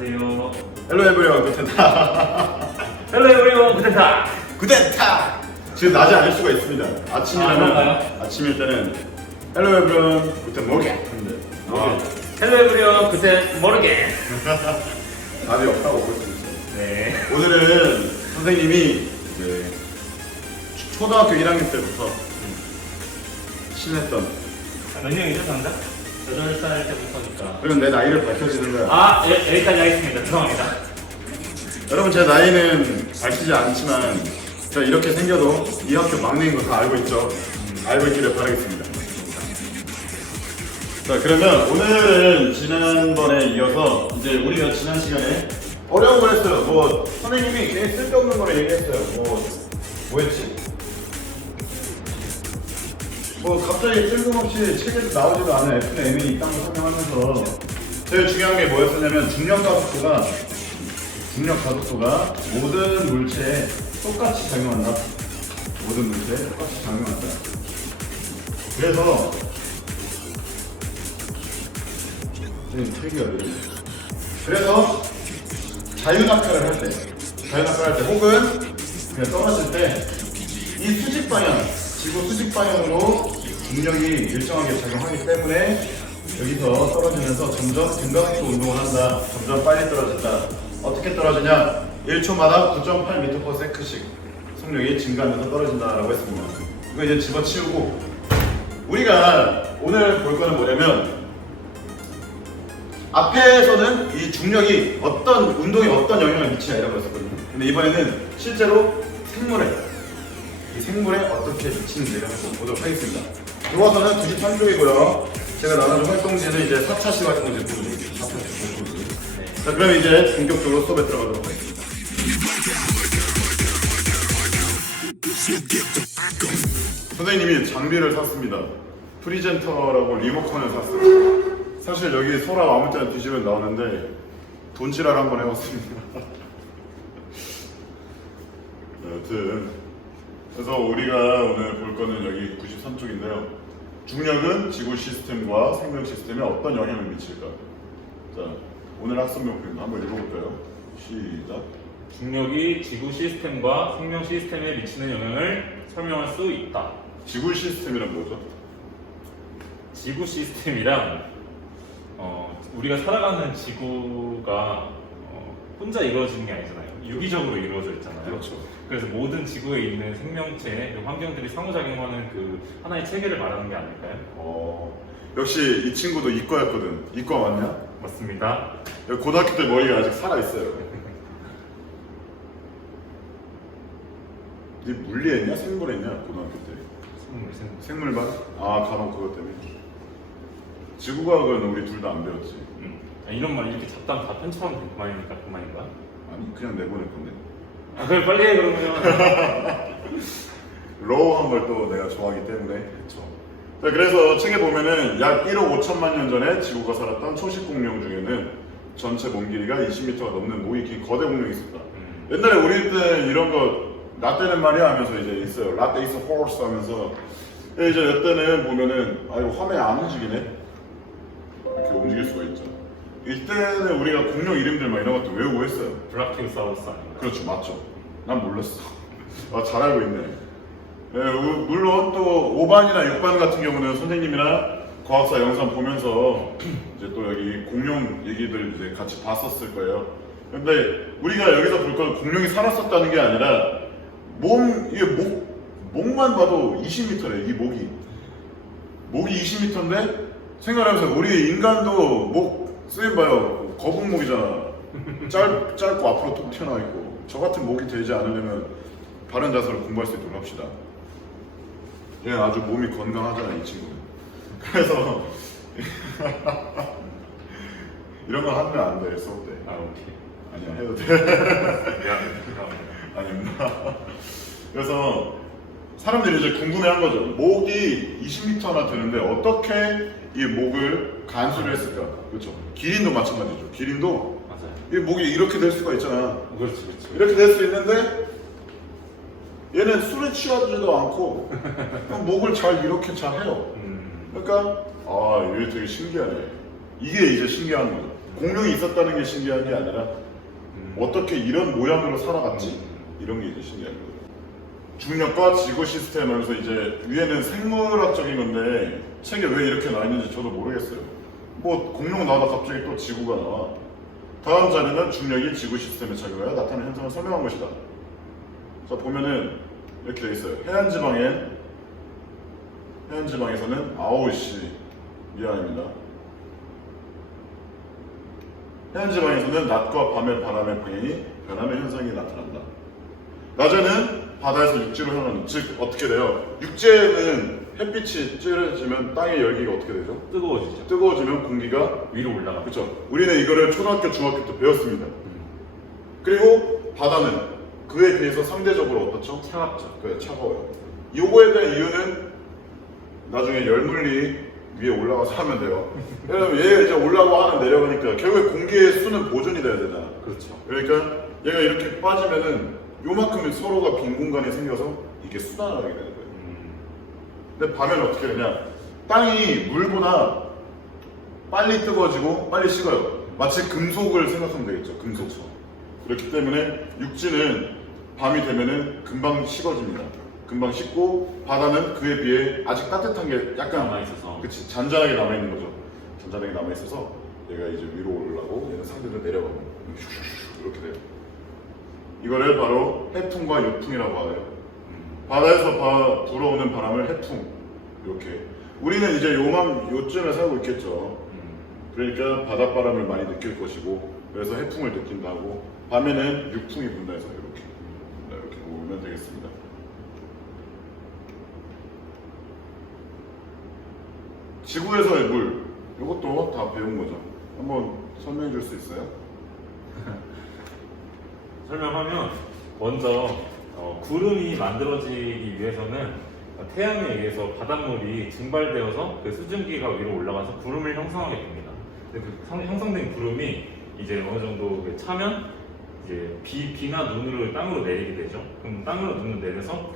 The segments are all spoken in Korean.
안녕하세요. 헬로 에브리원 구텐타. 헬로 에브리원 구텐타. 구텐타. 지금 낮이 아닐 수가 있습니다. 그런가요? 아침일 때는 헬로 에브리원 구텐 모르게. 헬로 에브리원 구텐 모르게. 답이 없다고 볼 수 있어요. 네. 오늘은 선생님이 이제 초등학교 1학년 때부터 친했던. 몇 년이죠, 당장? 8살 때부터니까. 그럼 내 나이를 밝혀지는 거야. 아, 여기까지 하겠습니다. 죄송합니다. 여러분 제 나이는 밝히지 않지만 제가 이렇게 생겨도 이 학교 막내인 거 다 알고 있죠. 알고 있기를 바라겠습니다. 자, 그러면 오늘은 지난번에 이어서 이제 우리가 지난 시간에 어려운 걸 했어요. 뭐 선생님이 괜히 쓸데없는 거를 얘기했어요. 뭐였지? 뭐 갑자기 뜬금없이 책에도 나오지도 않은 F는 M이 있다는 걸 설명하면서 제일 중요한 게 뭐였었냐면 중력 가속도가 모든 물체에 똑같이 작용한다. 모든 물체에 똑같이 작용한다. 그래서 책이 어디지? 그래서 자유낙하를 할 때 혹은 그냥 떨어질 때 이 수직 방향, 지구 수직 방향으로 중력이 일정하게 작용하기 때문에 여기서 떨어지면서 점점 등가속도 운동을 한다. 점점 빨리 떨어진다. 어떻게 떨어지냐? 1초마다 9.8m/s씩 속력이 증가하면서 떨어진다라고 했습니다. 이거 이제 집어치우고 우리가 오늘 볼 거는 뭐냐면 앞에서는 이 중력이 어떤 운동에 어떤 영향을 미치냐 이라고 했었거든요. 근데 이번에는 실제로 생물에 어떻게 미치는지를 한번 보도록 하겠습니다. 교과서는 93쪽이고요. 제가 나눠준 활동지는 이제 4차시 활동지 보여드릴게요. 4차시 활동지. 자, 그럼 이제 본격적으로 수업에 들어가도록 하겠습니다. 선생님이 장비를 샀습니다. 프리젠터라고 리모컨을 샀어요. 사실 여기 서랍 아무 때나 뒤지면 나오는데 돈지랄 한번 해봤습니다. 여튼 그래서 우리가 오늘 볼 거는 여기 93쪽인데요. 중력은 지구 시스템과 생명 시스템에 어떤 영향을 미칠까? 자, 오늘 학습 목표입니다. 한번 읽어볼까요? 시작. 중력이 지구 시스템과 생명 시스템에 미치는 영향을 설명할 수 있다. 지구 시스템이란 뭐죠? 지구 시스템이란 우리가 살아가는 지구가 혼자 이루어지는 게 아니잖아요. 유기적으로 이루어져 있잖아요. 그렇죠. 그래서 모든 지구에 있는 생명체, 환경들이 상호작용하는 그 하나의 체계를 말하는 게 아닐까요? 역시 이 친구도 이과였거든. 이과 맞냐? 맞습니다. 여기 고등학교 때 머리가 아직 살아있어요. 네 물리했냐? 생물했냐? 고등학교 때. 생물. 생물반? 아, 간혹 그것 때문에. 지구과학은 우리 둘 다 안 배웠지. 이런 말 이렇게 잡담 다 편집하면 될 그만이니까 그만인가? 아니, 그냥 내보낼 건데. 아, 그걸 빨리 해 그러면. 로우한 걸 또 내가 좋아하기 때문에. 그렇죠. 자, 그래서 책에 보면은 약 1억 5천만 년 전에 지구가 살았던 초식 공룡 중에는 전체 몸 길이가 20m가 넘는 목이 긴 거대 공룡이 있었다. 옛날에 우리 때 이런 거 라떼는 말이야 하면서 이제 있어요. 라떼 is a horse 하면서 이제 이때는 보면은 이거 화면이 안 움직이네. 이렇게 움직일 수가 있죠. 이때는 우리가 공룡 이름들 막 이런 것도 외우고 했어요. 브라키오사우루스 아닌가? 그렇죠, 맞죠. 난 몰랐어. 잘 알고 있네. 네, 물론 또 5반이나 6반 같은 경우는 선생님이나 과학사 영상 보면서 이제 또 여기 공룡 얘기들 이제 같이 봤었을 거예요. 근데 우리가 여기서 볼 건 공룡이 살았었다는 게 아니라 이게 목만 봐도 20m래, 이 목이 20m인데 생각하면서 우리 인간도 목 쓰임 봐요. 거북목이잖아. 짧고 앞으로 톡 튀어나와 있고. 저 같은 목이 되지 않으려면 바른 자세로 공부할 수 있도록 합시다. 얘는 아주 몸이 건강하잖아, 이 친구는. 그래서 이런 건 하면 안 돼, 수업 때. 아, 오케이. 아니야, 해도 돼. 미안합니다. 아닙니다. 그래서 사람들이 이제 궁금해한 거죠. 목이 20m나 되는데 어떻게 이 목을 간수를 했을까? 그렇죠. 기린도 마찬가지죠. 기린도 맞아요. 이 목이 이렇게 될 수가 있잖아. 그렇지. 이렇게 될 수 있는데 얘는 술에 취하지도 않고 그냥 목을 이렇게 잘 해요. 그러니까 이게 되게 신기하네. 이게 이제 신기한 거죠. 공룡이 있었다는 게 신기한 게 아니라 어떻게 이런 모양으로 살아갔지? 이런 게 이제 신기한 거예요. 중력과 지구 시스템 하면서 이제 위에는 생물학적인 건데 책에 왜 이렇게 나와 있는지 저도 모르겠어요. 뭐 공룡 나오다 갑자기 또 지구가 나와. 다음 자료는 중력이 지구 시스템에 작용하여 나타나는 현상을 설명한 것이다. 자 보면은 이렇게 되어 있어요. 해안지방에서는 아우씨 미안합니다. 해안지방에서는 낮과 밤의 바람의 방향이 변하는 현상이 나타난다. 낮에는 바다에서 육지로 향하는, 즉 어떻게 돼요? 육지에는 햇빛이 찌르지면 땅의 열기가 어떻게 되죠? 뜨거워지죠. 뜨거워지면 공기가 위로 올라가. 그렇죠. 우리는 이거를 초등학교, 중학교 때 배웠습니다. 그리고 바다는 그에 비해서 상대적으로 어떻죠? 차갑죠. 그래, 차가워요. 요거에 대한 이유는 나중에 열물리 위에 올라가서 하면 돼요. 왜냐면 얘가 이제 올라가고 하나 내려가니까 결국에 공기의 수는 보존이 돼야 되잖아. 그렇죠. 그러니까 얘가 이렇게 빠지면은 요만큼의 서로가 빈 공간이 생겨서 이게 순환하게 되는 거예요. 근데 밤에는 어떻게 되냐? 땅이 물보다 빨리 뜨거워지고 빨리 식어요. 마치 금속을 생각하면 되겠죠. 금속. 그렇기 때문에 육지는 밤이 되면은 금방 식어집니다. 금방 식고 바다는 그에 비해 아직 따뜻한 게 약간 남아있어서. 그치 잔잔하게 남아 있는 거죠. 잔잔하게 남아 있어서 얘가 이제 위로 올라가고 얘는 상대로 내려가고 이렇게 돼요. 이거를 바로 해풍과 요풍이라고 하네요. 바다에서 불어오는 바람을 해풍 이렇게. 우리는 이제 요쯤에 살고 있겠죠. 그러니까 바닷바람을 많이 느낄 것이고 그래서 해풍을 느낀다고 밤에는 육풍이 분다 해서 이렇게 보면 되겠습니다. 지구에서의 물 이것도 다 배운 거죠. 한번 설명해 줄 수 있어요? 설명하면 먼저 구름이 만들어지기 위해서는 태양에 의해서 바닷물이 증발되어서 그 수증기가 위로 올라가서 구름을 형성하게 됩니다. 근데 그 형성된 구름이 이제 어느 정도 차면 이제 비나 눈으로 땅으로 내리게 되죠. 그럼 땅으로 눈을 내려서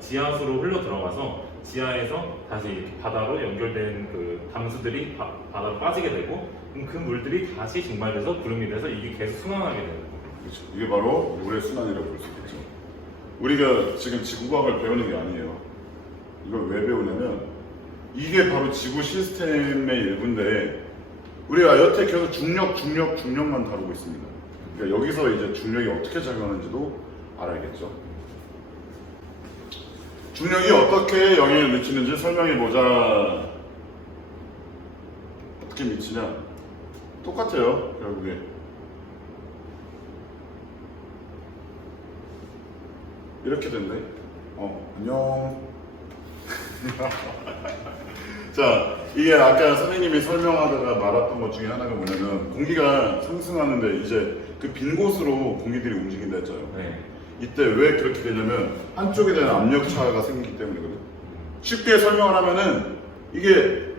지하수로 흘러 들어가서 지하에서 다시 이렇게 바다로 연결된 그 담수들이 바다로 빠지게 되고 그럼 그 물들이 다시 증발돼서 구름이 돼서 이게 계속 순환하게 되는 거예요. 그렇죠. 이게 바로 물의 순환이라고 볼 수 있겠죠. 우리가 지금 지구과학을 배우는 게 아니에요. 이걸 왜 배우냐면 이게 바로 지구 시스템의 일부인데 우리가 여태 계속 중력만 다루고 있습니다. 그러니까 여기서 이제 중력이 어떻게 작용하는지도 알아야겠죠. 중력이 어떻게 영향을 미치는지 설명해보자. 어떻게 미치냐? 똑같아요, 결국에. 이렇게 된대. 안녕. 자, 이게 아까 선생님이 설명하다가 말했던 것 중에 하나가 뭐냐면 공기가 상승하는데 이제 그 빈 곳으로 공기들이 움직인다 했잖아요. 네. 이때 왜 그렇게 되냐면 한쪽에 대한 압력차가 생기기 때문이거든요. 쉽게 설명을 하면은 이게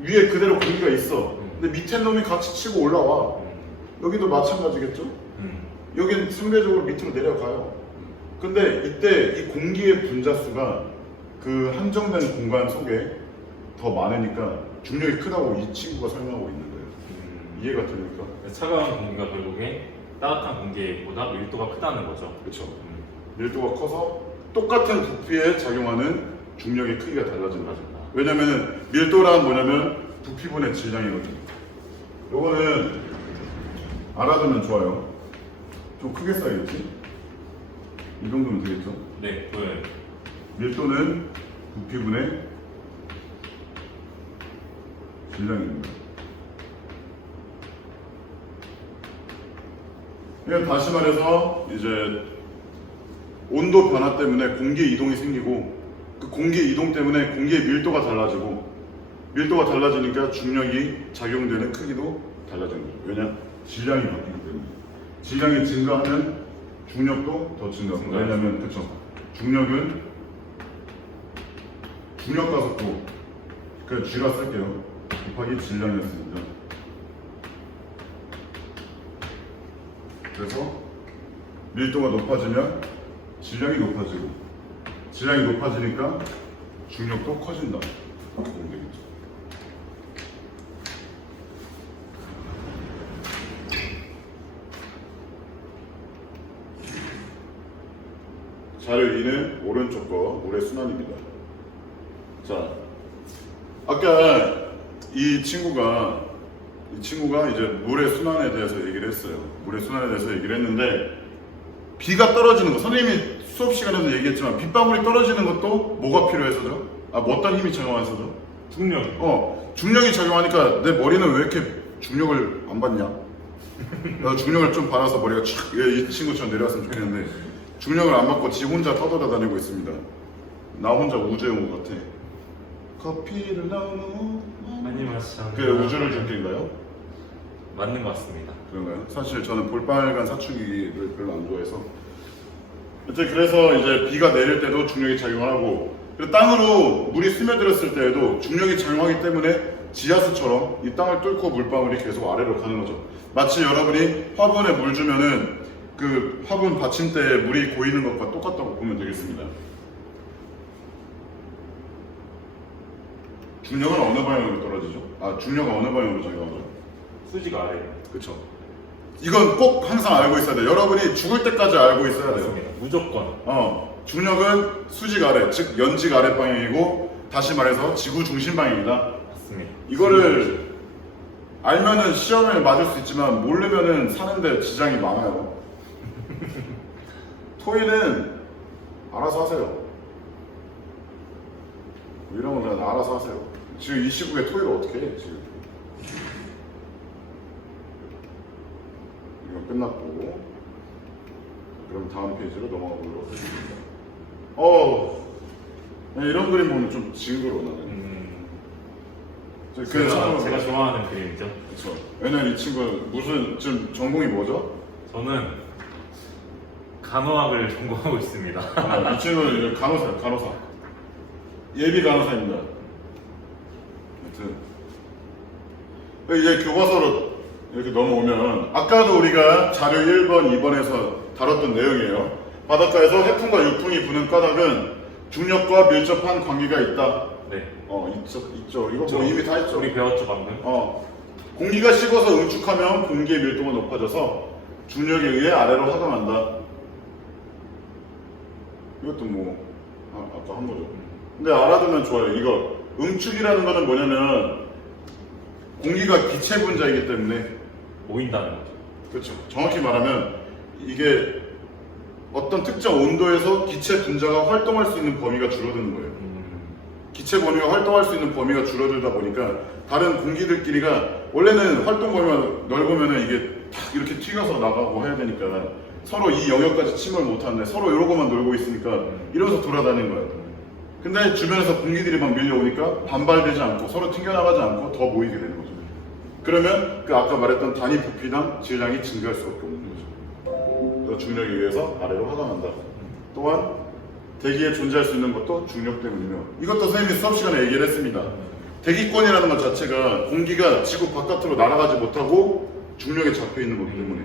위에 그대로 공기가 있어. 근데 밑에 놈이 같이 치고 올라와. 여기도 마찬가지겠죠? 여긴 상대적으로 밑으로 내려가요. 근데 이때 이 공기의 분자수가 그 한정된 공간 속에 더 많으니까 중력이 크다고 이 친구가 설명하고 있는 거예요. 이해가 됩니까? 차가운 공기가 결국에 따뜻한 공기보다 밀도가 크다는 거죠. 그렇죠. 밀도가 커서 똑같은 부피에 작용하는 중력의 크기가 달라지는 거죠. 왜냐면 밀도란 뭐냐면 부피분의 질량이거든요. 요거는 알아두면 좋아요. 좀 크게 써야겠지? 이 정도면 되겠죠? 네, 보여요. 밀도는 부피분의 질량입니다. 그러니까 다시 말해서 이제 온도 변화 때문에 공기의 이동이 생기고 그 공기의 이동 때문에 공기의 밀도가 달라지고 밀도가 달라지니까 중력이 작용되는 크기도 달라지는 거죠. 왜냐? 질량이 바뀌기 때문에. 질량이 증가하면 중력도 더 증가하고. 왜냐면 그쵸? 중력은 중력 가속도 그냥 G라 쓸게요. 곱하기 질량이었습니다. 그래서 밀도가 높아지면 질량이 높아지고 질량이 높아지니까 중력도 커진다. 이렇게 보면 되겠죠. 자를 이는 오른쪽 거 물의 순환입니다. 자, 아까 이 친구가 이제 물의 순환에 대해서 얘기를 했어요. 물의 순환에 대해서 얘기를 했는데 비가 떨어지는 거, 선생님이 수업 시간에도 얘기했지만 빗방울이 떨어지는 것도 뭐가 필요해서죠? 어떤 힘이 작용해서죠? 중력. 중력이 작용하니까 내 머리는 왜 이렇게 중력을 안 받냐? 나도 중력을 좀 받아서 머리가 촥, 이 친구처럼 내려왔으면 좋겠는데 중력을 안 받고 지 혼자 떠돌아다니고 있습니다. 나 혼자 우주에 온 것 같아. 커피를 너무 많이 마셨나? 그 우주를 즐긴가요? 맞는 것 같습니다. 그런가요? 사실 저는 볼빨간 사춘기를 별로 안 좋아해서 그래서 이제 비가 내릴 때도 중력이 작용하고 그리고 땅으로 물이 스며들었을 때에도 중력이 작용하기 때문에 지하수처럼 이 땅을 뚫고 물방울이 계속 아래로 가는 거죠. 마치 여러분이 화분에 물 주면은 그 화분 받침대에 물이 고이는 것과 똑같다고 보면 되겠습니다. 중력은 어느 방향으로 떨어지죠? 중력은 어느 방향으로 작용하죠? 수지가 아래. 그렇죠. 이건 꼭 항상 알고 있어야 돼요. 여러분이 죽을 때까지 알고 있어야 돼요. 맞습니다. 무조건. 중력은 수직 아래, 즉 연직 아래 방향이고 다시 말해서 지구 중심 방향이다. 맞습니다. 이거를 알면은 시험을 맞을 수 있지만 모르면은 사는데 지장이 많아요. 토의는 알아서 하세요. 이런 건 그냥 알아서 하세요. 지금 이 시국에 토의를 어떻게 해? 지금 이거 끝났고 그럼 다음 페이지로 넘어가 보도록 하겠습니다. 이런 그림 보면 좀 징그러워 나는. 제가 좋아하는 그림이죠. 그렇죠. 왜냐면 이 친구 무슨 지금 전공이 뭐죠? 저는 간호학을 전공하고 있습니다. 이 친구는 간호사. 예비 간호사입니다. 하여튼 이제 교과서로 이렇게 넘어오면 아까도 우리가 자료 1번, 2번에서 다뤘던 내용이에요. 바닷가에서 해풍과 육풍이 부는 까닭은 중력과 밀접한 관계가 있다. 네. 있죠. 이거 뭐 이미 다 했죠. 우리 배웠죠 방금. 공기가 식어서 응축하면 공기의 밀도가 높아져서 중력에 의해 아래로 하강한다. 이것도 뭐 아까 한 거죠. 근데 알아두면 좋아요. 이거 응축이라는 거는 뭐냐면 공기가 기체 분자이기 때문에 모인다는 거죠. 그렇죠. 정확히 말하면 이게 어떤 특정 온도에서 기체 분자가 활동할 수 있는 범위가 줄어드는 거예요. 기체 범위가 활동할 수 있는 범위가 줄어들다 보니까 다른 공기들끼리가 원래는 활동 범위가 넓으면 이게 탁 이렇게 튀겨서 나가고 해야 되니까 서로 이 영역까지 침을 못하는데 서로 이러고만 놀고 있으니까 이러면서 돌아다니는 거예요. 근데 주변에서 공기들이 막 밀려오니까 반발되지 않고 서로 튕겨나가지 않고 더 모이게 되는 거죠. 그러면 그 아까 말했던 단위 부피당 질량이 증가할 수밖에 없는 거죠. 그래서 중력에 의해서 아래로 하강한다. 또한 대기에 존재할 수 있는 것도 중력 때문이며 이것도 선생님이 수업 시간에 얘기를 했습니다. 대기권이라는 것 자체가 공기가 지구 바깥으로 날아가지 못하고 중력에 잡혀 있는 거기 때문에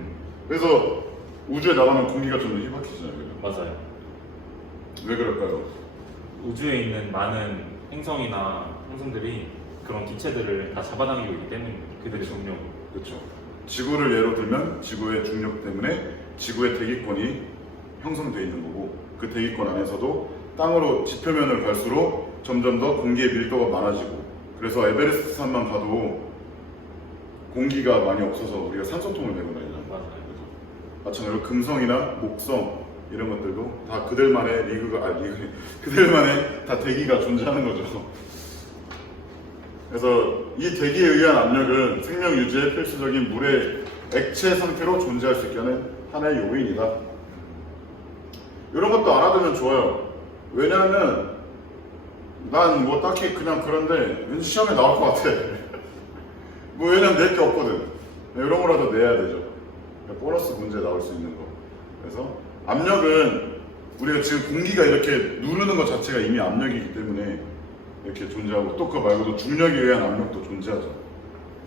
그래서 우주에 나가면 공기가 좀 더 희박해지잖아요. 맞아요. 왜 그럴까요? 우주에 있는 많은 행성이나 행성들이 그런 기체들을 다 잡아당기고 있기 때문에 그들의 중력. 그렇죠. 지구를 예로 들면 지구의 중력 때문에 지구의 대기권이 형성되어 있는 거고 그 대기권 안에서도 땅으로 지표면을 갈수록 점점 더 공기의 밀도가 많아지고 그래서 에베레스트 산만 가도 공기가 많이 없어서 우리가 산소통을 메고 다니잖아요. 맞아요. 마찬가지로 금성이나 목성 이런 것들도 다 그들만의 그들만의 다 대기가 존재하는 거죠. 그래서 이 대기에 의한 압력은 생명 유지에 필수적인 물의 액체 상태로 존재할 수 있게 하는 하나의 요인이다. 이런 것도 알아두면 좋아요. 왜냐하면 난 뭐 딱히 그냥 그런데 왠지 시험에 나올 것 같아. 뭐 왜냐면 낼 게 없거든. 이런 거라도 내야 되죠. 보너스 문제 나올 수 있는 거. 그래서 압력은 우리가 지금 공기가 이렇게 누르는 것 자체가 이미 압력이기 때문에 이렇게 존재하고 또 그거 말고도 중력에 의한 압력도 존재하죠.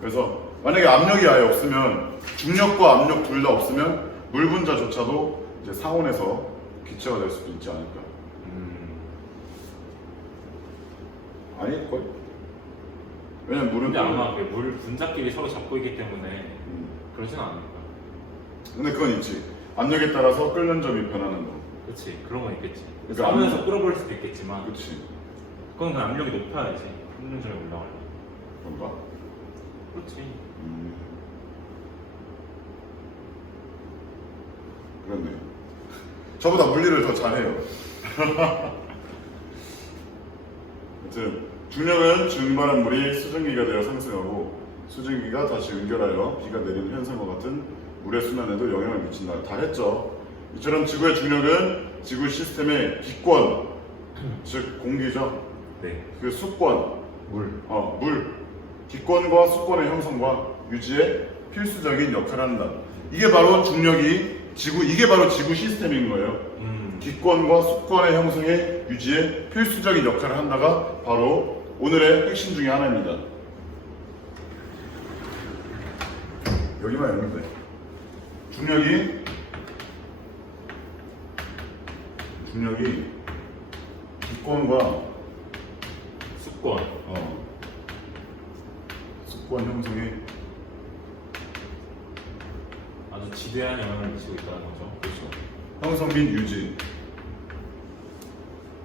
그래서 만약에 압력이 아예 없으면 중력과 압력 둘 다 없으면 물 분자조차도 이제 상온에서 기체가 될 수도 있지 않을까. 아닐걸? 왜냐면 물은 근데 아마 그 물 분자끼리 서로 잡고 있기 때문에 그러진 않을까. 근데 그건 있지. 압력에 따라서 끓는 점이 변하는 거. 그렇지. 그런 건 있겠지. 그러니까 싸면서 끌어버릴 수도 있겠지만 그렇지. 그건 그냥 압력이 높아야지 훈련점에 올라가려면. 그런가? 그렇지. 그렇네요. 저보다 물리를 더 잘해요. 아무튼 중력은 증발한 물이 수증기가 되어 상승하고 수증기가 다시 연결하여 비가 내리는 현상과 같은 물의 순환에도 영향을 미친다. 다 했죠. 이처럼 지구의 중력은 지구 시스템의 기권, 즉 공기죠. 네. 그 수권, 물. 물, 기권과 수권의 형성과 유지에 필수적인 역할을 한다. 이게 바로 중력이 이게 바로 지구 시스템인 거예요. 기권과 수권의 형성에 유지에 필수적인 역할을 한다가 바로 오늘의 핵심 중에 하나입니다. 여기만 열면 돼. 중력이 기권과 수권. 수권 형성에 아주 지대한 영향을 미치고 있다는 거죠. 그렇죠. 형성 및 유지.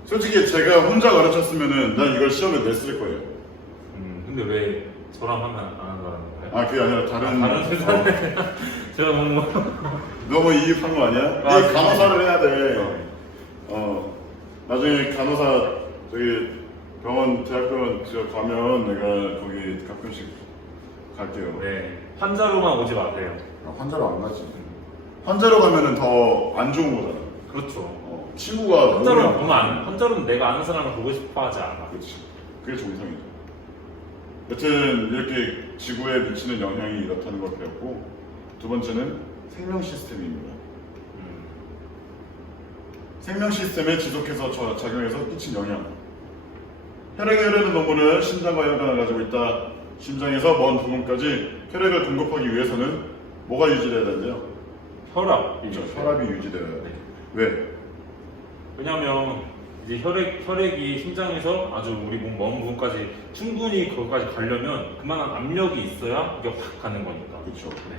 솔직히 제가 혼자 가르쳤으면은 난 이걸 시험에 냈을 거예요. 근데 왜 저랑 하면 안 한다는 거예요? 그게 아니라 다른 세상에 제가 너무 너무 이입한 거 아니야? 아, 네 간호사를 해야 돼. 나중에 간호사 저기 대학병원 저 가면 내가 거기 가끔씩 갈게요. 네. 환자로만 오지 마세요. 환자로 안 가지. 환자로 가면은 더 안 좋은 거잖아. 그렇죠. 친구가 환자로는 보면 환자로는 내가 아는 사람을 보고 싶어하지 않아. 그렇지. 그게 정상이죠. 여튼 이렇게 지구에 미치는 영향이 이렇다는 걸 배웠고, 두 번째는 생명 시스템입니다. 생명 시스템에 지속해서 작용해서 끼친 영향. 혈액이 흐르는 동물은 심장과 혈관을 가지고 있다. 심장에서 먼 부분까지 혈액을 공급하기 위해서는 뭐가 유지돼야 된대요? 혈압이죠. 혈압이 유지돼야 돼. 네. 왜? 왜냐면 이제 혈액이 심장에서 아주 우리 몸 먼 부분까지 충분히 거기까지 가려면 그만한 압력이 있어야 이게 확 가는 거니까. 그렇죠. 네.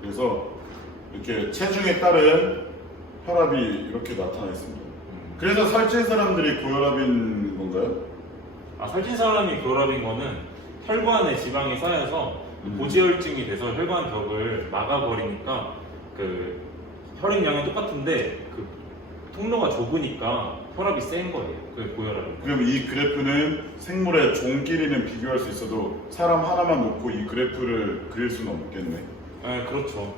그래서 이렇게 체중에 따른 혈압이 이렇게 나타나 있습니다. 그래서 살찐 사람들이 고혈압인 건가요? 살찐 사람이 고혈압인 거는 혈관에 지방이 쌓여서 고지혈증이 돼서 혈관 벽을 막아버리니까 그 혈액량이 똑같은데 그 통로가 좁으니까 혈압이 센 거예요. 그게 고혈압이에요. 그럼 이 그래프는 생물의 종끼리는 비교할 수 있어도 사람 하나만 놓고 이 그래프를 그릴 수는 없겠네. 네, 그렇죠.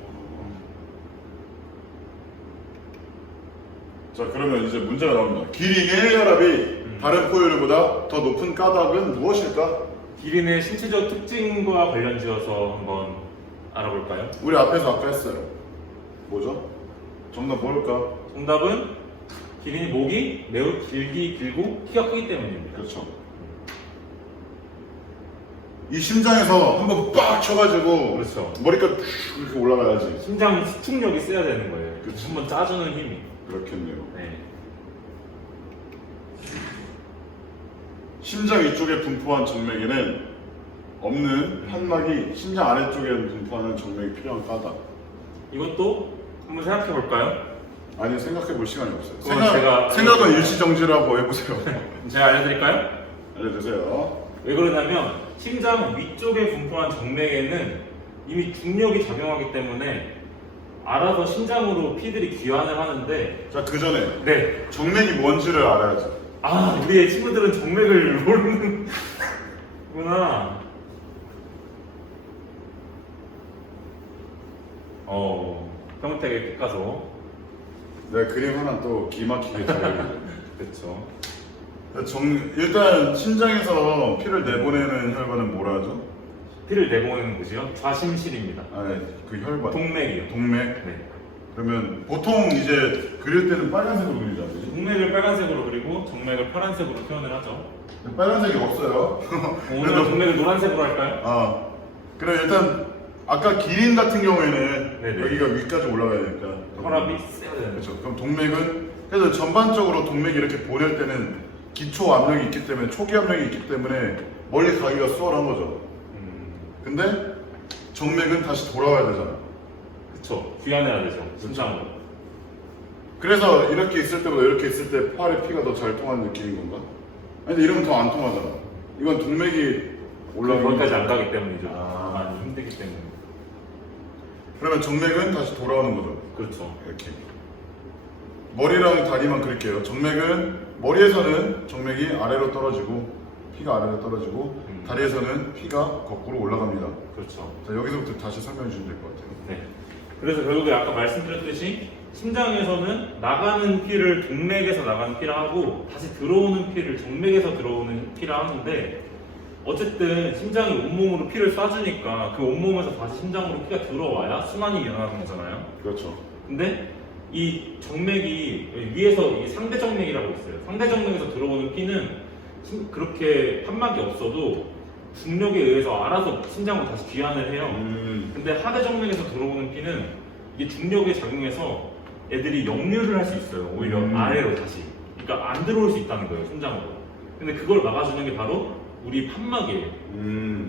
자, 그러면 이제 문제가 나옵니다. 기린의 혈압이 다른 포유류보다 더 높은 까닭은 무엇일까? 기린의 신체적 특징과 관련지어서 한번 알아볼까요? 우리 앞에서 아까 했어요. 뭐죠? 정답 뭘까? 정답은 기린이 목이 매우 길고 키가 크기 때문입니다. 그렇죠. 이 심장에서 한번 빡 쳐가지고 그렇죠. 머리까지 이렇게 올라가야지. 심장 수축력이 세야 되는 거예요. 그렇죠. 한번 짜주는 힘이. 그렇겠네요. 네. 심장 위쪽에 분포한 정맥에는 없는 한막이 심장 아래쪽에 분포하는 정맥이 필요한 까닭. 이것도 한번 생각해 볼까요? 아니, 생각해 볼 시간이 없어요. 그건 생각은 일시정지라고 해보세요. 제가 알려드릴까요? 알려주세요. 왜 그러냐면 심장 위쪽에 분포한 정맥에는 이미 중력이 작용하기 때문에 알아서 심장으로 피들이 귀환을 하는데 자, 그 전에 네. 정맥이 뭔지를 알아야지. 우리의 친구들은 정맥을 모르는구나. 평택의 피카소. 내가 그림 하나 또 기막히게 잘 그렇죠. 일단 심장에서 피를 내보내는 혈관은 뭐라 하죠? 피를 내보내는 곳이요? 좌심실입니다. 그 혈관. 동맥이요. 동맥. 네. 그러면 보통 이제 그릴 때는 빨간색으로 그리잖아요. 그지? 동맥을 빨간색으로 그리고 정맥을 파란색으로 표현을 하죠. 빨간색이 없어요. 오늘은 정맥을 노란색으로 할까요? 그럼 일단 아까 기린 같은 경우에는 네네. 여기가 위까지 올라가야 되니까 혈압이 세야 되는 거죠. 그렇죠. 그럼 동맥은 그래서 전반적으로 동맥이 이렇게 보낼 때는 기초 압력이 있기 때문에 초기 압력이 있기 때문에 멀리 가기가 수월한 거죠. 근데 정맥은 다시 돌아와야 되잖아. 그쵸. 귀환해야 되죠. 심장으로. 그래서 이렇게 있을 때보다 이렇게 있을 때 팔에 피가 더 잘 통하는 느낌인 건가? 아니 근데 이러면 더 안 통하잖아. 이건 동맥이 올라가는 거기까지 안 가기 때문이죠. 아. 많이 힘들기 때문에. 그러면 정맥은 다시 돌아오는 거죠. 그렇죠. 이렇게 머리랑 다리만 그릴게요. 정맥은 머리에서는 정맥이 아래로 떨어지고 피가 아래로 떨어지고 다리에서는 피가 거꾸로 올라갑니다. 그렇죠. 자 여기서부터 다시 설명해 주시면 될 것 같아요. 네. 그래서 결국에 아까 말씀드렸듯이 심장에서는 나가는 피를 동맥에서 나가는 피라 하고 다시 들어오는 피를 정맥에서 들어오는 피라 하는데 어쨌든 심장이 온몸으로 피를 쏴주니까 그 온몸에서 다시 심장으로 피가 들어와야 순환이 일어나는 거잖아요. 그렇죠. 근데 이 정맥이 위에서 이 상대 정맥이라고 있어요. 상대 정맥에서 들어오는 피는 그렇게 판막이 없어도 중력에 의해서 알아서 심장으로 다시 귀환을 해요. 근데 하대 정맥에서 들어오는 피는 이게 중력에 작용해서 애들이 역류를 할 수 있어요. 오히려 아래로 다시. 그러니까 안 들어올 수 있다는 거예요, 심장으로. 근데 그걸 막아주는 게 바로 우리 판막이에요.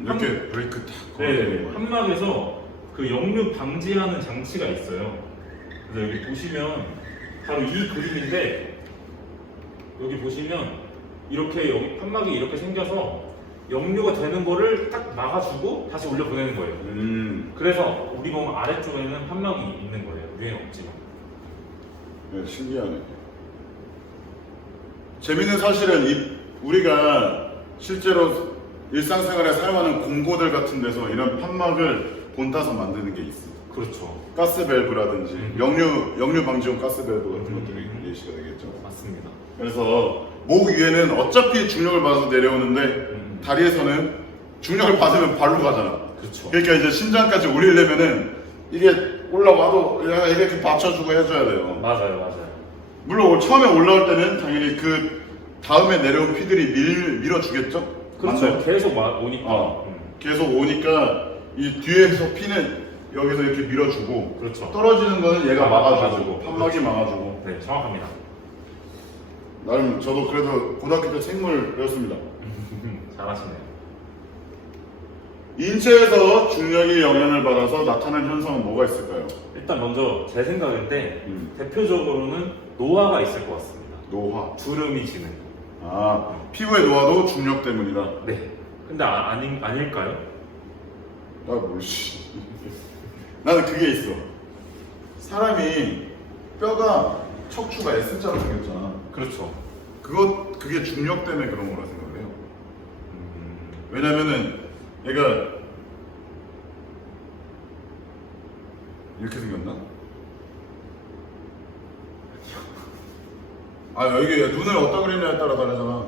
이렇게 브레이크 탁 네, 걸어주는 거예요. 판막에서 그 역류 방지하는 장치가 있어요. 그래서 여기 보시면 바로 이 그림인데 여기 보시면 이렇게 여기 판막이 이렇게 생겨서 역류가 되는 거를 딱 막아주고 다시 올려 보내는 거예요. 그래서 우리 몸 아래쪽에는 판막이 있는 거예요. 위에는 없지만. 네, 신기하네. 재밌는 사실은 우리가 실제로 일상생활에 사용하는 공고들 같은 데서 이런 판막을 본따서 만드는 게 있어요. 그렇죠. 가스 밸브라든지 역류 방지용 가스 밸브 같은 것들이 예시가 되겠죠. 맞습니다. 그래서 목 위에는 어차피 중력을 받아서 내려오는데 다리에서는 중력을 받으면 발로 가잖아. 그렇죠. 그러니까 이제 심장까지 올리려면은 이게 올라와도 이렇게 받쳐주고 해줘야 돼요. 맞아요, 맞아요. 물론 처음에 올라올 때는 당연히 그 다음에 내려온 피들이 밀어주겠죠? 그렇죠. 맞나요? 계속 오니까. 계속 오니까 이 뒤에서 피는 여기서 이렇게 밀어주고 그렇죠. 떨어지는 거는 얘가 막아주고 막아주고. 판막이 막아주고. 네, 정확합니다. 나름 저도 그래도 고등학교 때 생물 배웠습니다. 잘하시네요. 인체에서 중력이 영향을 받아서 나타나는 현상은 뭐가 있을까요? 일단 먼저 제 생각인데 음. 대표적으로는 노화가 있을 것 같습니다. 노화. 주름이 지는. 피부의 노화도 중력 때문이다. 네. 근데 아닐까요? 나 뭘씨. 나는 그게 있어. 사람이 뼈가 척추가 S자로 생겼잖아. 그렇죠. 그게 중력 때문에 그런 거라 생각을 해요. 왜냐면은 얘가 이렇게 생겼나? 여기 눈을 어디다 그리냐에 따라 다르잖아.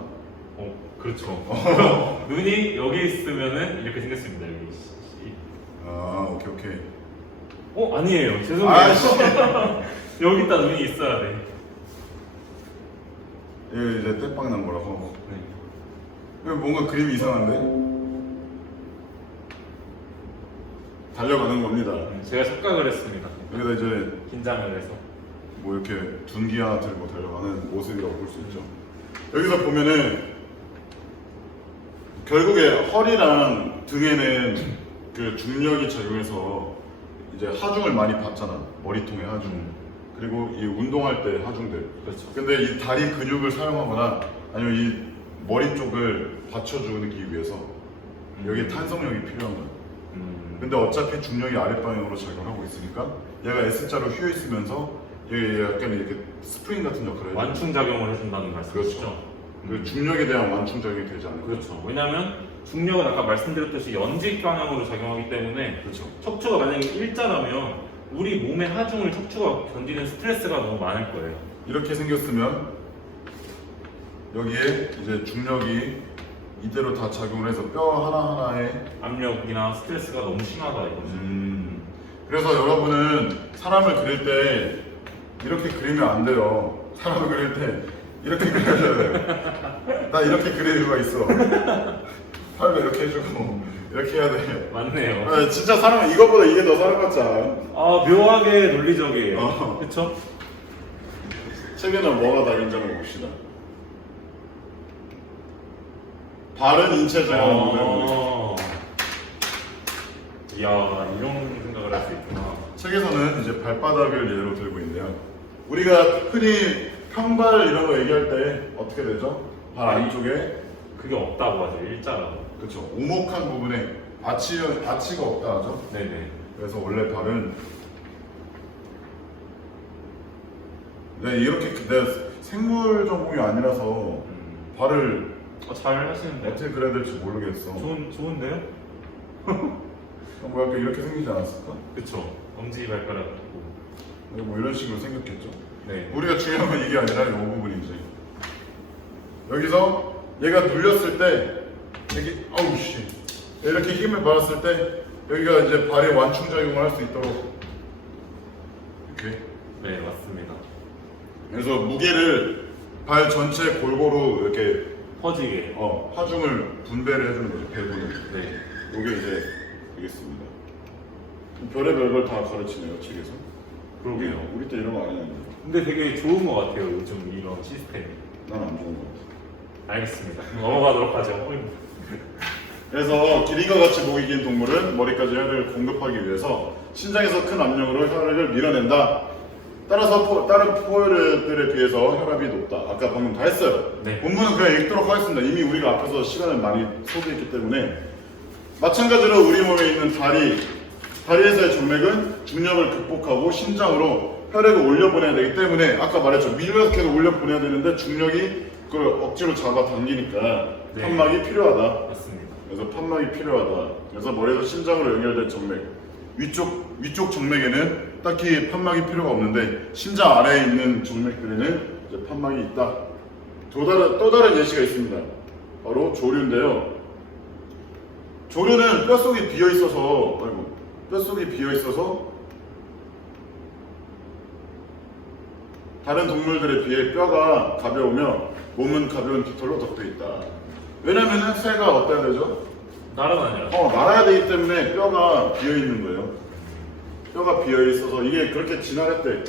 그렇죠. 눈이 여기 있으면은 이렇게 생겼습니다. 여기. 오케이. 아니에요. 죄송해요. 여기 있다 눈이 있어야 돼. 이거 이제 떼빵 난 거라고. 네. 이거 뭔가 그림이 이상한데? 달려가는 겁니다. 제가 착각을 했습니다. 여기다 이제 긴장을 해서. 뭐 이렇게 둔기 하나 들고 달려가는 모습이라고 볼 수 있죠. 여기서 보면은 결국에 허리랑 등에는 그 중력이 작용해서 이제 하중을 많이 받잖아. 머리통의 하중. 그리고 이 운동할 때 하중들. 그렇죠. 근데 이 다리 근육을 사용하거나 아니면 이 머리 쪽을 받쳐주기 위해서 여기에 탄성력이 필요한 거야. 근데 어차피 중력이 아랫방향으로 작용하고 있으니까 얘가 S자로 휘어 있으면서 얘 약간 이렇게 스프링 같은 역할을 해요. 완충 작용을 해준다는 말씀이시죠? 그 중력에 대한 완충 작용이 되지 않을까? 그렇죠. 왜냐하면 중력은 아까 말씀드렸듯이 연직 방향으로 작용하기 때문에 그렇죠. 척추가 만약에 일자라면 우리 몸의 하중을 척추가 견디는 스트레스가 너무 많을 거예요. 이렇게 생겼으면 여기에 이제 중력이 이대로 다 작용을 해서 뼈 하나하나에 압력이나 스트레스가 너무 심하다 이거죠. 그래서 여러분은 사람을 그릴 때 이렇게 그리면 안 돼요. 사람을 그릴 때 이렇게 그려야 돼요. 나 이렇게 그릴 이유가 있어. 팔도 이렇게 해주고 이렇게 해야 돼. 맞네요. 진짜 사람은 이거보다 이게 더 사람 같지 않아요? 묘하게 논리적이에요. 그렇죠? 책에는 뭐가 다른지 한번 봅시다. 바른 인체 정원 모델. 이야, 이런 생각을 할 수 있구나. 책에서는 이제 발바닥을 예로 들고 있는데요. 우리가 흔히 평발 이런 거 얘기할 때 어떻게 되죠? 발 안쪽에 그게 없다고 하죠. 일자라고. 그렇죠. 오목한 부분에 아치가 없다 하죠. 네네. 그래서 원래 발은 이렇게 내가 생물 전공이 아니라서 발을 잘 하시는데. 어떻게 그래야 될지 모르겠어. 좋은데요? 뭐 약간 이렇게 생기지 않았을까? 그쵸. 엄지 발가락 있고. 뭐 이런 식으로 생겼겠죠. 네. 우리가 중요한 건 이게 아니라 이 부분이지. 여기서 얘가 눌렸을 때 여기 아우 씨 이렇게 힘을 받았을 때 여기가 이제 발의 완충 작용을 할 수 있도록 이렇게. 네, 맞습니다. 그래서 무게를 발 전체 골고루 이렇게 퍼지게. 하중을 분배를 해주는 거죠. 배분을. 네. 이게 이제 되겠습니다. 별의별 걸 다 가르치네요, 책에서. 그러게요. 우리 때 이런 거 아니었는데. 근데 되게 좋은 것 같아요. 요즘 이런 시스템이. 난 안 좋은 것 같아. 알겠습니다. 넘어가도록 하죠. 그래서 기린과 같이 목이 긴 동물은 머리까지 혈을 공급하기 위해서 신장에서 큰 압력으로 혈액을 밀어낸다. 따라서 다른 포유류들에 비해서 혈압이 높다. 아까 방금 다 했어요. 네. 본문은 그냥 읽도록 하겠습니다. 이미 우리가 앞에서 시간을 많이 소비했기 때문에. 마찬가지로 우리 몸에 있는 다리에서의 정맥은 중력을 극복하고 심장으로 혈액을 올려보내야 되기 때문에 아까 말했죠. 밀면서 계속 올려보내야 되는데 중력이 그걸 억지로 잡아당기니까 네. 판막이 필요하다. 맞습니다. 그래서 판막이 필요하다. 그래서 머리에서 심장으로 연결된 정맥, 위쪽 정맥에는 딱히 판막이 필요가 없는데 심장 아래에 있는 정맥들에는 이제 판막이 있다. 또 다른 예시가 있습니다. 바로 조류인데요. 조류는 뼛속이 비어 있어서 다른 동물들에 비해 뼈가 가벼우며 몸은 가벼운 깃털로 덮여 있다. 왜냐면은 새가 어때야 되죠? 날아다녀요. 날아야 되기 때문에 뼈가 비어 있는 거예요. 뼈가 비어 있어서 이게 그렇게 진화했대.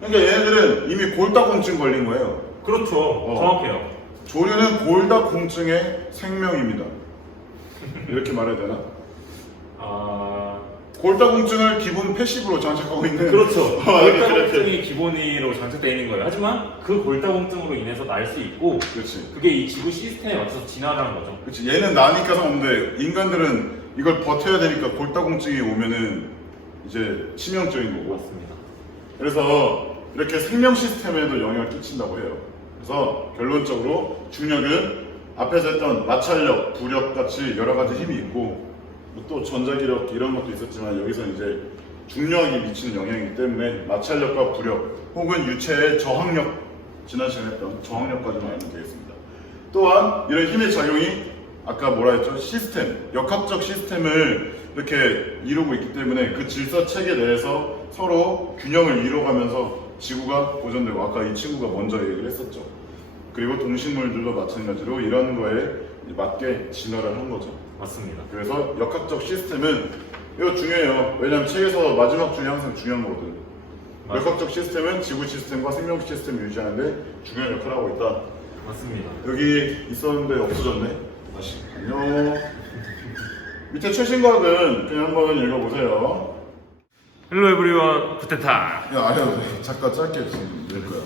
그러니까 얘네들은 이미 골다공증 걸린 거예요. 그렇죠. 정확해요. 조류는 골다공증의 생명입니다. 이렇게 말해야 되나? 골다공증을 기본 패시브로 장착하고 있는. 그렇죠. 그렇게. 골다공증이 기본으로 장착되어 있는 거예요. 하지만 그 골다공증으로 인해서 날 수 있고, 그렇지. 그게 이 지구 시스템에 맞춰서 진화를 하는 거죠. 그렇지. 얘는 나니까 상관없는데 인간들은 이걸 버텨야 되니까 골다공증이 오면은 이제 치명적인 거고. 맞습니다. 그래서 이렇게 생명 시스템에도 영향을 끼친다고 해요. 그래서 결론적으로 중력은 앞에서 했던 마찰력, 부력 같이 여러 가지 힘이 있고 또 전자기력 이런 것도 있었지만 여기서 이제 중력이 미치는 영향이기 때문에 마찰력과 부력 혹은 유체의 저항력, 지난 시간에 했던 저항력까지만 알면 되겠습니다. 또한 이런 힘의 작용이 아까 뭐라 했죠? 시스템, 역학적 시스템을 이렇게 이루고 있기 때문에 그 질서 체계 내에서 서로 균형을 이루어가면서 지구가 보존되고 아까 이 친구가 먼저 얘기를 했었죠. 그리고 동식물들도 마찬가지로 이런 거에 맞게 진화를 한 거죠. 맞습니다. 그래서 역학적 시스템은 이거 중요해요. 왜냐면 책에서 마지막 중에 항상 중요한 거거든. 맞아요. 역학적 시스템은 지구 시스템과 생명 시스템을 유지하는데 중요한 역할을 하고 있다. 맞습니다. 여기 있었는데 없어졌네. 다시 안녕. 밑에 최신각은 그냥 한번 읽어보세요. 헬로 에브리원 구텐타. 야, 안 해도 돼. 잠깐 짧게 지금 낼 거야.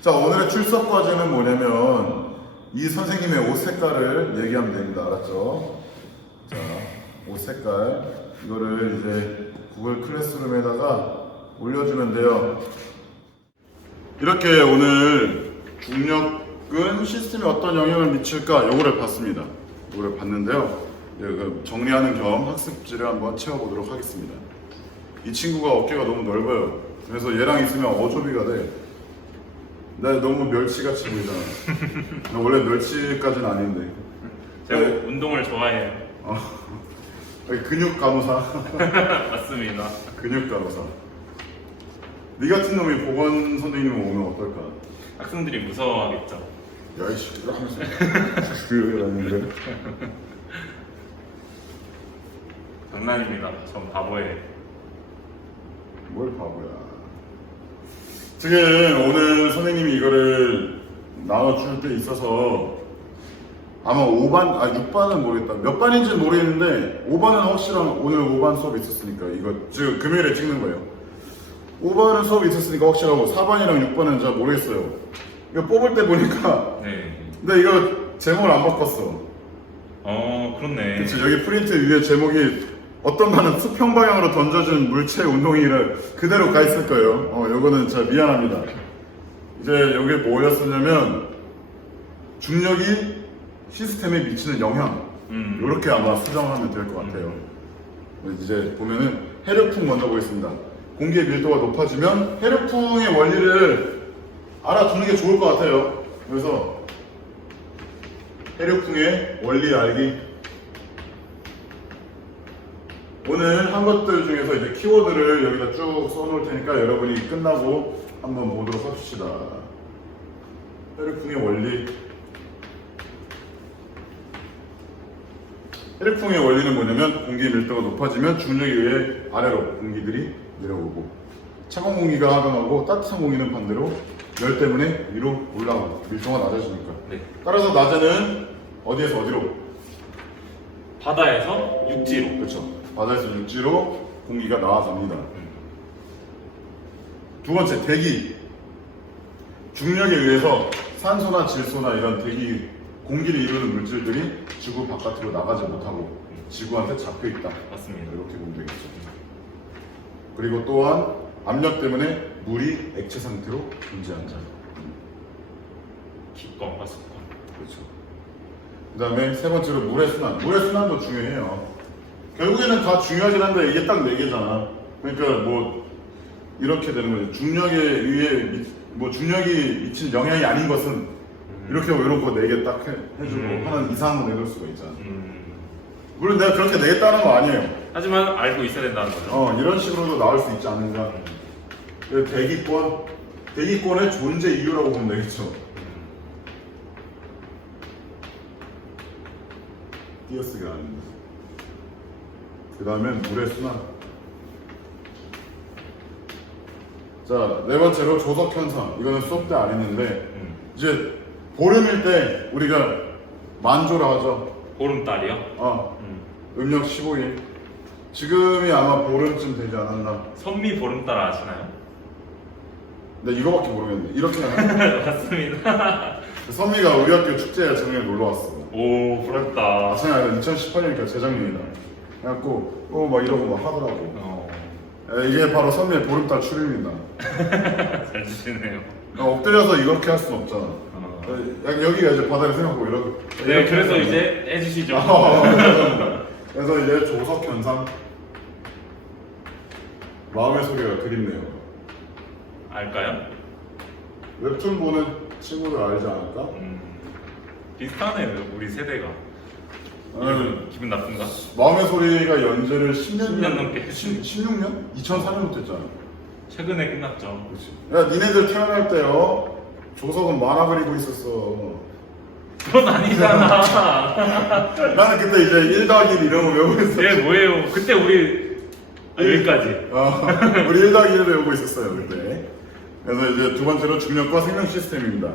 자, 오늘의 출석 과제는 뭐냐면 이 선생님의 옷 색깔을 얘기하면 됩니다. 알았죠? 자, 옷 색깔 이거를 이제 구글 클래스룸에다가 올려주면 돼요. 이렇게 오늘 중력은 시스템에 어떤 영향을 미칠까 요거를 봤습니다. 요거를 봤는데요. 정리하는 겸 학습지를 한번 채워보도록 하겠습니다. 이 친구가 어깨가 너무 넓어요. 그래서 얘랑 있으면 어조비가 돼. 나 너무 멸치같이 보이잖아. 나 원래 멸치까지는 아닌데. 제가 운동을 좋아해요. 근육 간호사. 맞습니다. 근육 간호사. 네 같은 놈이 보건 선생님이 오면 어떨까? 학생들이 무서워하겠죠. 야이씨, 하면서 그러는데. 장난입니다. 전 바보예요. 뭘 바보야. 지금 오늘 선생님이 이거를 나눠줄 때 있어서 아마 5반, 6반은 모르겠다. 몇 반인지는 모르겠는데 5반은 확실한 오늘 5반 수업이 있었으니까 이거 지금 금요일에 찍는 거예요. 5번은 수업이 있었으니까 확실하고 4번이랑 6번은 잘 모르겠어요. 이거 뽑을 때 보니까 네. 근데 이거 제목을 안 바꿨어. 그렇네. 그치, 여기 프린트 위에 제목이 어떤 반은 수평 방향으로 던져준 물체 운동이를 그대로 가 있을 거예요. 요거는 진짜 미안합니다. 이제 여기 뭐였었냐면 중력이 시스템에 미치는 영향 이렇게 아마 수정하면 될 것 같아요. 이제 보면은 해력풍 먼저 보겠습니다. 공기의 밀도가 높아지면 해력풍의 원리를 알아두는 게 좋을 것 같아요. 그래서 해력풍의 원리 알기. 오늘 한 것들 중에서 이제 키워드를 여기다 쭉 써놓을 테니까 여러분이 끝나고 한번 보도록 합시다. 해력풍의 원리. 해력풍의 원리는 뭐냐면 공기의 밀도가 높아지면 중력에 의해 아래로 공기들이 내려오고 차가운 공기가 하강하고 따뜻한 공기는 반대로 열 때문에 위로 올라가고 밀도가 낮아지니까. 네. 따라서 낮에는 어디에서 어디로? 바다에서 육지로. 그렇죠. 바다에서 육지로 공기가 나아갑니다. 두 번째, 대기. 중력에 의해서 산소나 질소나 이런 대기, 공기를 이루는 물질들이 지구 바깥으로 나가지 못하고 지구한테 잡혀 있다. 맞습니다. 이렇게 보면 되겠죠. 그리고 또한 압력 때문에 물이 액체 상태로 존재한다. 기권과 습권. 그렇죠. 그 다음에 세 번째로 물의 순환. 물의 순환도 중요해요. 결국에는 다 중요하긴 한데 이게 딱 4개잖아. 그러니까 뭐 이렇게 되는 거죠. 중력에 의해 중력이 미친 영향이 아닌 것은 이렇게 이런 거 4개 딱 해주고 하는 이상으로 내놓을 수가 있잖아. 물론 내가 그렇게 내겠다는 거 아니에요. 하지만 알고 있어야 된다는 거죠. 이런 식으로도 나올 수 있지 않는가. 대기권의 존재 이유라고 보면 되겠죠. 띄어쓰기가 아닙니다. 그 다음에 물의 순환. 자, 네 번째로 조석 현상. 이거는 수업 때 안 했는데 이제 보름일 때 우리가 만조라 하죠. 보름달이요? 음력 15일. 지금이 아마 보름쯤 되지 않았나. 선미 보름달 아시나요? 근데 이거밖에 모르겠는데 이렇게 하면 맞습니다. 선미가 우리 학교 축제에 작년에 놀러 왔어. 오, 부럽다. 작년 2018년이니까 재작년이다. 그래갖고 막 이러고 막 하더라고. 이게 바로 선미의 보름달 출입입니다. 잘 주시네요. 엎드려서 이렇게 할 수는 없잖아. 여기가 이제 바다를 생각하고 이러고. 네, 그래서 이제 해주시죠. 그래서 이제 조석 현상. 마음의 소리가 그립네요. 알까요? 웹툰 보는 친구들 알지 않을까? 비슷하네요, 우리 세대가. 기분 나쁜가? 마음의 소리가 연재를 10년 넘게 16년? 2004년부터 했잖아. 최근에 끝났죠. 그렇지. 야, 니네들 태어날 때요. 조석은 만화 그리고 있었어. 그건 아니잖아. 나는 그때 이제 1-1 이런 거 외우고 있었어. 얘 뭐예요? 그때 우리 여기까지. 우리 1-1을 외우고 있었어요, 그때. 그래서 이제 두 번째로 중력과 생명 시스템입니다.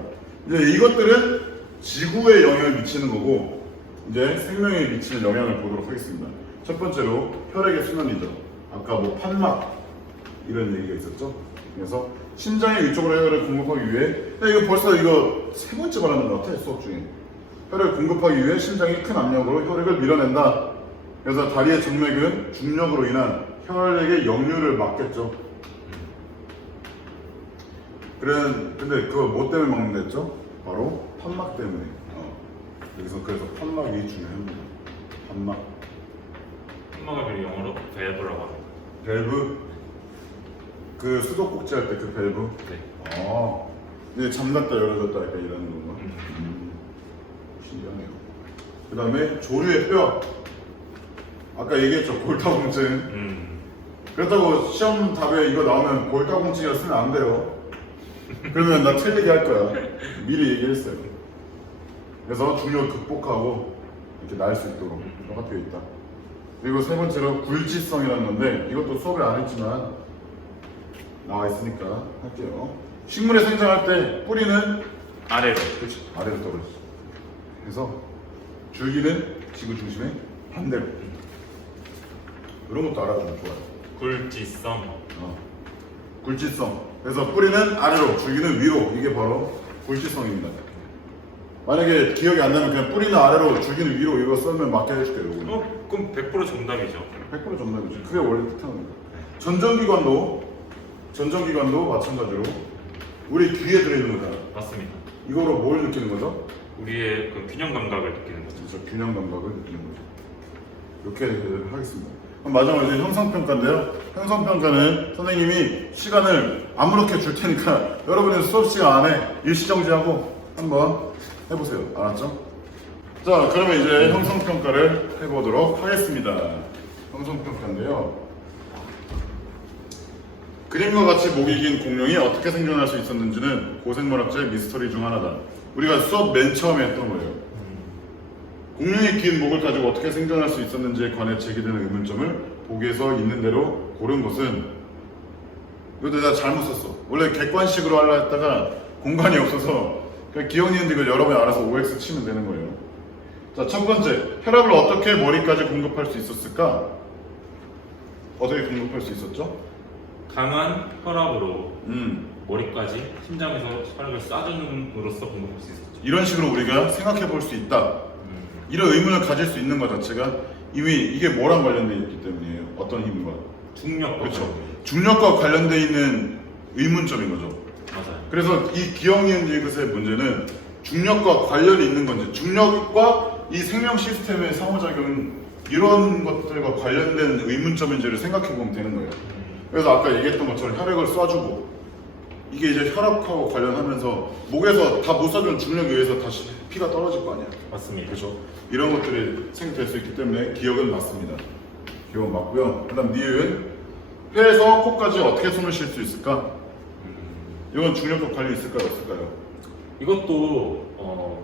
이제 이것들은 지구에 영향을 미치는 거고, 이제 생명에 미치는 영향을 보도록 하겠습니다. 첫 번째로 혈액의 순환이죠. 아까 뭐 판막 이런 얘기가 있었죠. 그래서 심장의 위쪽으로 혈액을 공급하기 위해, 이거 벌써 이거 세 번째 말하는 것 같아, 수업 중에. 혈액을 공급하기 위해 심장이 큰 압력으로 혈액을 밀어낸다. 그래서 다리의 정맥은 중력으로 인한 혈액의 역류를 막겠죠. 근데 그거 뭐 때문에 막는다 했죠? 바로 판막 때문에. 여기서 그래서 판막이 중요합니다. 판막. 한마가 영어로 밸브라고 합니다. 밸브? 그 수도꼭지 할 때 그 밸브? 네. 이제 잠갔다 열어졌다 약간 이러는 건가? 신기하네요. 그 다음에 조류의 뼈. 아까 얘기했죠, 골다공증. 그렇다고 시험 답에 이거 나오면 골다공증이라 쓰면 안 돼요. 그러면 나 틀리게 할 거야. 미리 얘기했어요. 그래서 중력을 극복하고 이렇게 날 수 있도록 허가되어 있다. 그리고 세 번째로 굴지성이라는 건데, 이것도 수업에 안 했지만 나와 있으니까 할게요. 식물이 생장할 때 뿌리는 아래로. 그렇지, 아래로 떨어지죠. 그래서 줄기는 지구 중심에 반대로. 이런 것도 알아두면 좋아요. 굴지성. 굴지성. 그래서 뿌리는 아래로, 줄기는 위로. 이게 바로 굴지성입니다. 만약에 기억이 안 나면 그냥 뿌리는 아래로, 줄기는 위로 이거 쓰면 맞게 해줄게요. 이거는. 그럼 100% 정답이죠. 100% 정답이지. 그게 원래 뜻하는 거야. 전전기관도 마찬가지로 우리 귀에 들어있는 거잖아. 맞습니다. 이거로 뭘 느끼는 거죠? 우리의 그 균형 감각을 느끼는 거죠. 진짜 균형 감각을 느끼는 거죠. 이렇게 하겠습니다. 그럼 마지막으로 이제 형성평가인데요. 형성평가는 선생님이 시간을 아무렇게 줄 테니까 여러분의 수업 시간 안에 일시정지하고 한번 해보세요. 알았죠? 자, 그러면 이제 형성평가를 해보도록 하겠습니다. 형성평가인데요. 그림과 같이 목이 긴 공룡이 어떻게 생존할 수 있었는지는 고생물학자의 미스터리 중 하나다. 우리가 수업 맨 처음에 했던 거예요. 공룡이 긴 목을 가지고 어떻게 생존할 수 있었는지에 관해 제기되는 의문점을 보기에서 있는 대로 고른 것은, 이것도 내가 잘못 썼어. 원래 객관식으로 하려 했다가 공간이 없어서 그냥 기억 니은dig을 여러분이 알아서 OX 치면 되는 거예요. 자, 첫 번째, 혈압을 어떻게 머리까지 공급할 수 있었을까? 어떻게 공급할 수 있었죠? 강한 혈압으로 머리까지 심장에서 혈압을 쏴줌으로써 공급할 수 있었죠. 이런 식으로 우리가 생각해 볼 수 있다. 이런 의문을 가질 수 있는 것 자체가 이미 이게 뭐랑 관련되어 있기 때문이에요. 어떤 힘과? 중력과 그렇죠. 관련돼요. 중력과 관련되어 있는 의문점인 거죠. 맞아요. 그래서 이 기억 니은 디귿의 문제는 중력과 관련이 있는 건지, 중력과 이 생명 시스템의 상호작용은 이런 것들과 관련된 의문점인지를 생각해 보면 되는 거예요. 그래서 아까 얘기했던 것처럼 혈액을 쏴주고, 이게 이제 혈압하고 관련하면서 목에서 다 못 쏴주는 중력에 의해서 다시 피가 떨어질 거 아니야. 맞습니다. 그렇죠. 이런 것들이 생길 수 있기 때문에 기억은 맞습니다. 기억은 맞고요. 그다음 니은, 폐에서 코까지 어떻게 숨을 쉴 수 있을까? 이건 중력과 관련이 있을까요, 없을까요? 이것도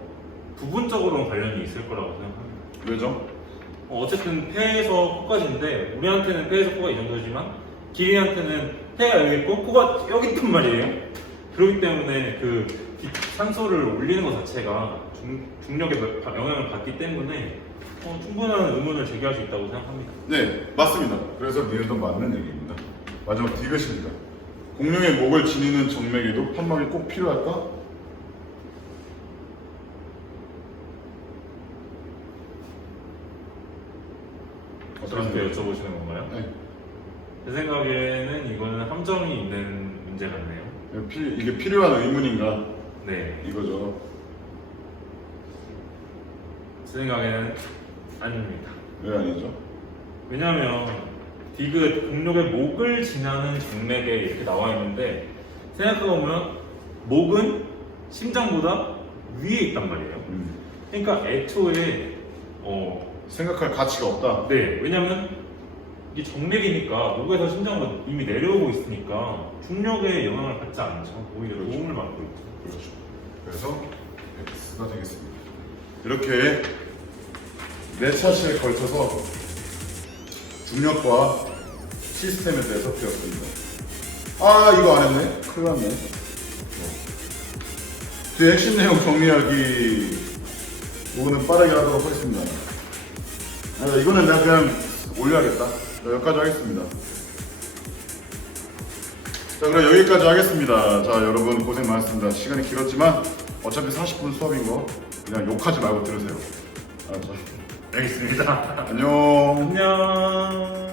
부분적으로는 관련이 있을 거라고 생각합니다. 왜죠? 어쨌든 폐에서 코까지인데 우리한테는 폐에서 코가 이 정도지만 기린한테는 폐가 여기 있고 코가 여기 있단 말이에요. 그렇기 때문에 그 산소를 올리는 것 자체가 중력에 영향을 받기 때문에 충분한 의문을 제기할 수 있다고 생각합니다. 네, 맞습니다. 그래서 니은도 맞는 얘기입니다. 마지막 디귿입니다. 공룡의 목을 지니는 정맥에도 판막이 꼭 필요할까? 저한테 여쭤보시는 건가요? 네. 제 생각에는 이거는 함정이 있는 문제 같네요. 이게 필요한 의문인가? 네, 이거죠. 제 생각에는 아닙니다. 왜 아니죠? 왜냐하면 디귿 공룡의 목을 지나는 정맥에 이렇게 나와 있는데 생각해보면 목은 심장보다 위에 있단 말이에요. 그러니까 애초에 생각할 가치가 없다. 네, 왜냐면 이게 정맥이니까 목에서 심장으로 이미 내려오고 있으니까 중력에 영향을 받지 않죠. 오히려 그렇죠. 도움을 받고 있죠. 그렇죠. 그래서 X가 되겠습니다. 이렇게 네 차례에 걸쳐서 중력과 시스템에 대해서 배웠습니다. 아, 이거 안 했네? 큰일 났네. 그 핵심 내용 정리하기 부분은 빠르게 하도록 하겠습니다. 이거는 내가 그냥 올려야겠다. 여기까지 하겠습니다. 자, 그럼 여기까지 하겠습니다. 자, 여러분 고생 많았습니다. 시간이 길었지만 어차피 40분 수업인 거 그냥 욕하지 말고 들으세요. 알았죠? 알겠습니다. 안녕. 안녕.